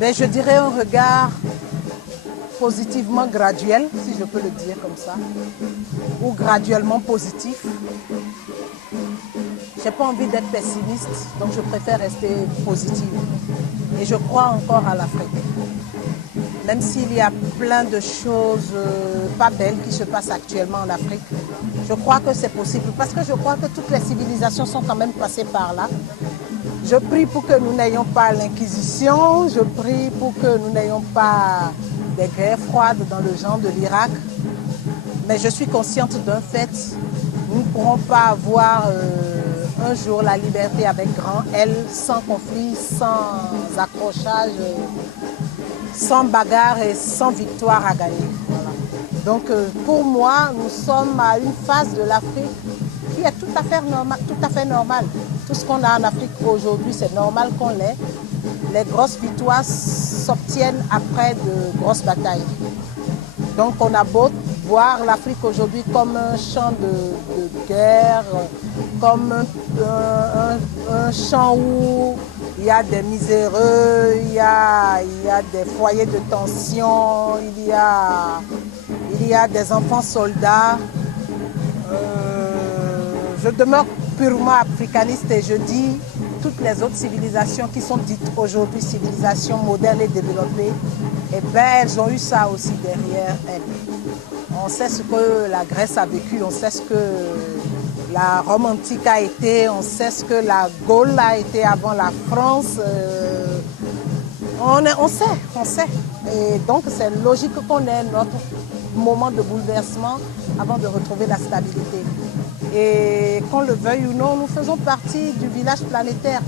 Ben, je dirais un regard positivement graduel, si je peux le dire comme ça, ou graduellement positif. Je n'ai pas envie d'être pessimiste, donc je préfère rester positive. Et je crois encore à l'Afrique. Même s'il y a plein de choses pas belles qui se passent actuellement en Afrique, je crois que c'est possible. Parce que je crois que toutes les civilisations sont quand même passées par là. Je prie pour que nous n'ayons pas l'Inquisition, je prie pour que nous n'ayons pas des guerres froides dans le genre de l'Irak. Mais je suis consciente d'un fait, nous ne pourrons pas avoir un jour la liberté avec grand L, sans conflit, sans accrochage, sans bagarre et sans victoire à gagner. Voilà. Donc pour moi, nous sommes à une phase de l'Afrique qui est tout à fait normale. Tout ce qu'on a en Afrique aujourd'hui, c'est normal qu'on l'ait. Les grosses victoires s'obtiennent après de grosses batailles. Donc on a beau voir l'Afrique aujourd'hui comme un champ de guerre, comme un champ où il y a des miséreux, il y a des foyers de tension, il y a des enfants soldats. Je demeure purement africaniste et je dis toutes les autres civilisations qui sont dites aujourd'hui civilisations modernes et développées, eh bien, elles ont eu ça aussi derrière elles. On sait ce que la Grèce a vécu, on sait ce que la Rome antique a été, on sait ce que la Gaule a été avant la France. On sait. Et donc c'est logique qu'on ait notre moment de bouleversement avant de retrouver la stabilité. Et qu'on le veuille ou non, nous faisons partie du village planétaire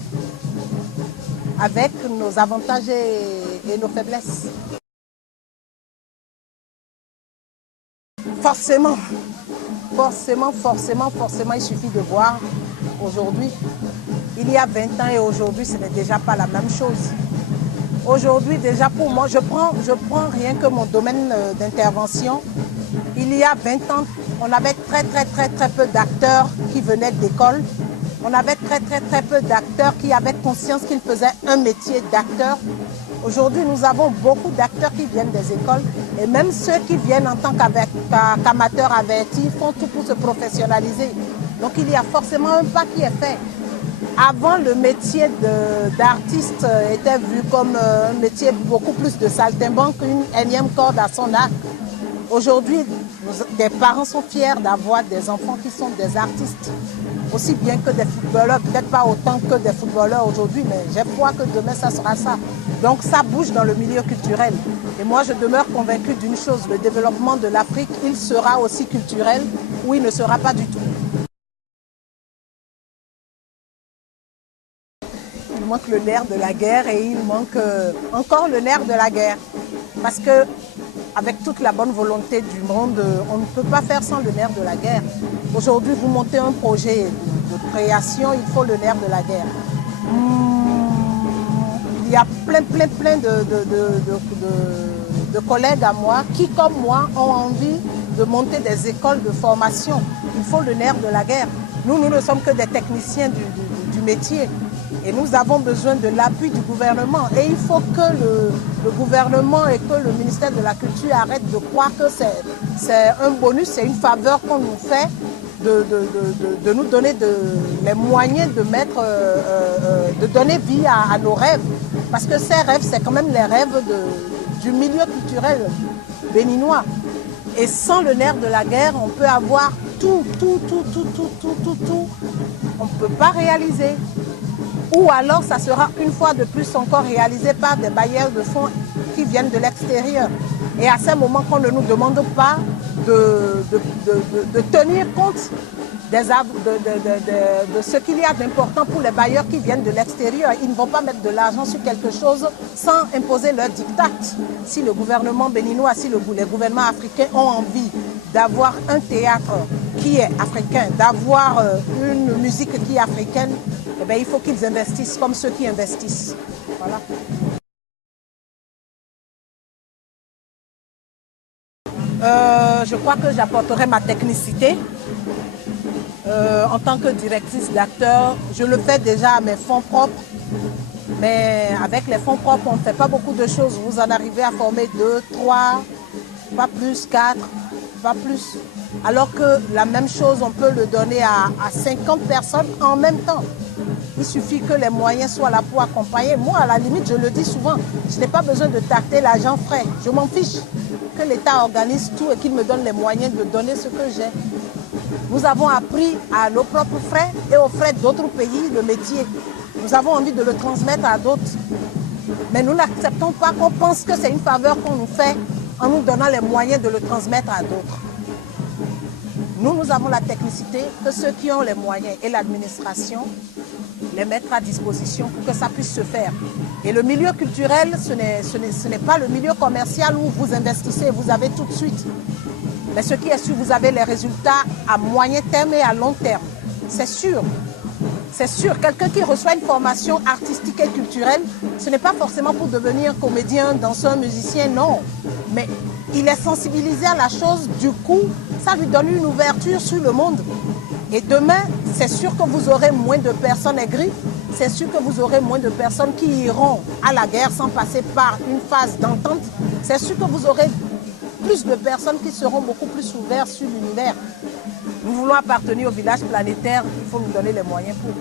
avec nos avantages et nos faiblesses. Forcément, il suffit de voir aujourd'hui. Il y a 20 ans et aujourd'hui, ce n'est déjà pas la même chose. Aujourd'hui, déjà pour moi, je prends rien que mon domaine d'intervention. Il y a 20 ans, on avait très peu d'acteurs qui venaient d'école. On avait très peu d'acteurs qui avaient conscience qu'ils faisaient un métier d'acteur. Aujourd'hui, nous avons beaucoup d'acteurs qui viennent des écoles et même ceux qui viennent en tant qu'amateurs avertis font tout pour se professionnaliser. Donc il y a forcément un pas qui est fait. Avant, le métier d'artiste était vu comme un métier beaucoup plus de saltimbanque qu'une énième corde à son arc. Aujourd'hui, des parents sont fiers d'avoir des enfants qui sont des artistes, aussi bien que des footballeurs, peut-être pas autant que des footballeurs aujourd'hui, mais j'ai foi que demain ça sera ça. Donc ça bouge dans le milieu culturel. Et moi je demeure convaincue d'une chose, le développement de l'Afrique, il sera aussi culturel ou il ne sera pas du tout. Il manque le nerf de la guerre et il manque encore le nerf de la guerre. Parce que avec toute la bonne volonté du monde, on ne peut pas faire sans le nerf de la guerre. Aujourd'hui, vous montez un projet de création, il faut le nerf de la guerre. Il y a plein de collègues à moi qui, comme moi, ont envie de monter des écoles de formation. Il faut le nerf de la guerre. Nous ne sommes que des techniciens du métier. Et nous avons besoin de l'appui du gouvernement. Et il faut que le gouvernement et que le ministère de la Culture arrêtent de croire que c'est un bonus, c'est une faveur qu'on nous fait de nous donner les moyens de donner vie à nos rêves. Parce que ces rêves, c'est quand même les rêves du milieu culturel béninois. Et sans le nerf de la guerre, on peut avoir tout. On ne peut pas réaliser. Ou alors ça sera une fois de plus encore réalisé par des bailleurs de fonds qui viennent de l'extérieur. Et à ce moment qu'on ne nous demande pas de tenir compte de ce qu'il y a d'important pour les bailleurs qui viennent de l'extérieur. Ils ne vont pas mettre de l'argent sur quelque chose sans imposer leur diktat. Si le gouvernement béninois, si les gouvernements africains ont envie d'avoir un théâtre qui est africain, d'avoir une musique qui est africaine, eh bien, il faut qu'ils investissent comme ceux qui investissent. Voilà. Je crois que j'apporterai ma technicité. En tant que directrice d'acteur, je le fais déjà à mes fonds propres. Mais avec les fonds propres, on ne fait pas beaucoup de choses. Vous en arrivez à former 2, 3, pas plus, 4, pas plus. Alors que la même chose, on peut le donner à 50 personnes en même temps. Il suffit que les moyens soient là pour accompagner. Moi, à la limite, je le dis souvent, je n'ai pas besoin de tacter l'argent frais. Je m'en fiche que l'État organise tout et qu'il me donne les moyens de donner ce que j'ai. Nous avons appris à nos propres frais et aux frais d'autres pays le métier. Nous avons envie de le transmettre à d'autres. Mais nous n'acceptons pas qu'on pense que c'est une faveur qu'on nous fait en nous donnant les moyens de le transmettre à d'autres. Nous avons la technicité que ceux qui ont les moyens et l'administration les mettre à disposition pour que ça puisse se faire. Et le milieu culturel, ce n'est pas le milieu commercial où vous investissez et vous avez tout de suite. Mais ce qui est sûr, vous avez les résultats à moyen terme et à long terme. C'est sûr. C'est sûr, quelqu'un qui reçoit une formation artistique et culturelle, ce n'est pas forcément pour devenir comédien, danseur, musicien, non. Mais il est sensibilisé à la chose, du coup, ça lui donne une ouverture sur le monde. Et demain, c'est sûr que vous aurez moins de personnes aigries, c'est sûr que vous aurez moins de personnes qui iront à la guerre sans passer par une phase d'entente. C'est sûr que vous aurez plus de personnes qui seront beaucoup plus ouvertes sur l'univers. Nous voulons appartenir au village planétaire, il faut nous donner les moyens pour.